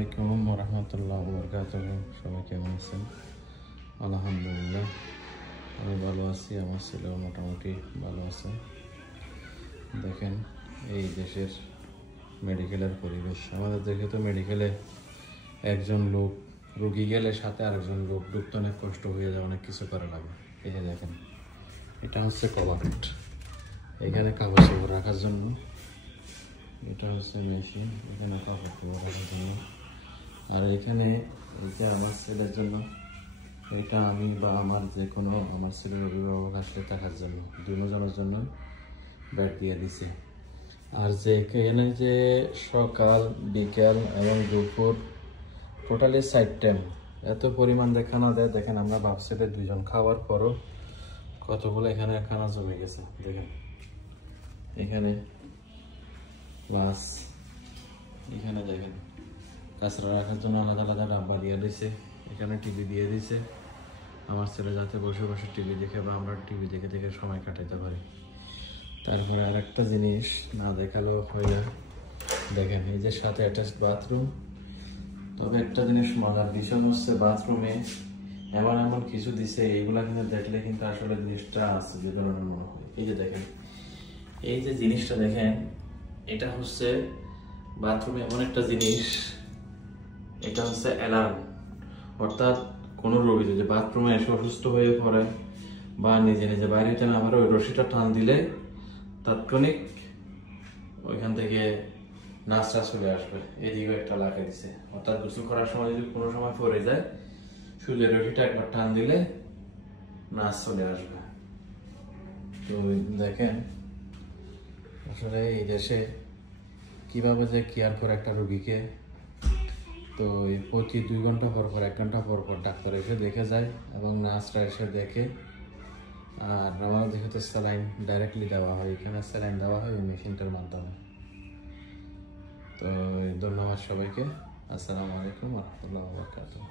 আলাইকুম ওয়া রাহমাতুল্লাহি ওয়া বারাকাতুহু। সবাই কেমন আছেন? আলহামদুলিল্লাহ আমি ভালো আছি, আমার ছেলেও মোটামুটি ভালো আছে। দেখেন এই দেশের মেডিকেলের পরিবেশ। আমাদের দেশে তো মেডিকেলে একজন লোক রোগী গেলে সাথে আরেকজন লোক ঢুকতে অনেক কষ্ট হয়ে যায়, অনেক কিছু করা লাগে। এই যে দেখেন, এটা হচ্ছে কভারট, এখানে কাগজ রাখার জন্য। এটা হচ্ছে মেশিন, এখানে কাপড় রাখার জন্য। আর এখানে এইটা আমার ছেলের জন্য, এটা আমি বা আমার যে কোনো আমার ছেলের অভিভাবক আসলে থাকার জন্য, দুজনের জন্য বেড দিয়ে দিছে। আর যে এখানে যে সকাল বিকাল এবং দুপুর টোটালি 4 টাইম এত পরিমাণ খানা দেয়। দেখেন আমরা ভাবছিতে দুজন খাওয়ার পরও কতগুলো এখানে খানা জমে গেছে। দেখেন এখানে প্লাস এখানে দেখেন কাঁচরা রাখার জন্য আলাদা আলাদা ডাব্বা দিয়ে দিয়েছে। এখানে টিভি দিয়ে দিয়েছে আমার ছেলে যাতে বসে বসে টিভি দেখে বা আমরা টিভি দেখে দেখে সময় কাটাতে পারি। তারপরে আরেকটা জিনিস না দেখালেও হয় না, দেখেন এই যে সাথে অ্যাটাচড বাথরুম। তবে একটা জিনিস মজার বিষয় হচ্ছে বাথরুমে এমন এমন কিছু দিছে, এইগুলা কিন্তু দেখলে কিন্তু আসলে জিনিসটা আছে যে ধরনের মনে হয়। এই যে দেখেন, এই যে জিনিসটা দেখেন, এটা হচ্ছে বাথরুমে এমন একটা জিনিস, এটা হচ্ছে অ্যালার্ম। অর্থাৎ কোনো রোগী যদি বাথরুমে এসে অসুস্থ হয়ে পড়ে বা নিজে নিজে বাইরে না আবার ওই রশিটা টান দিলে তাৎক্ষণিক ওইখান থেকে নার্সরা চলে আসবে। এদিকেও একটা লাগিয়ে দিছে, অর্থাৎ গোসল করার সময় যদি কোনো সময় পড়ে যায় শুলের রশিটা একবার টান দিলে নার্স চলে আসবে। তো দেখেন আসলে এই দেশে কিভাবে যে কেয়ার করে একটা রোগীকে। তো প্রতি 2 ঘন্টা পর পর 1 ঘন্টা পর পর ডাক্তার এসে দেখে যায় এবং নার্সরা এসে দেখে। আর আমাদের দেখে তো স্যালাইন ডাইরেক্টলি দেওয়া হয়, এখানে স্যালাইন দেওয়া হয় ওই মেশিনটার মাধ্যমে। তো ধন্যবাদ সবাইকে। আসসালামু আলাইকুম ওয়া রাহমাতুল্লাহি ওয়া বারাকাতুহু।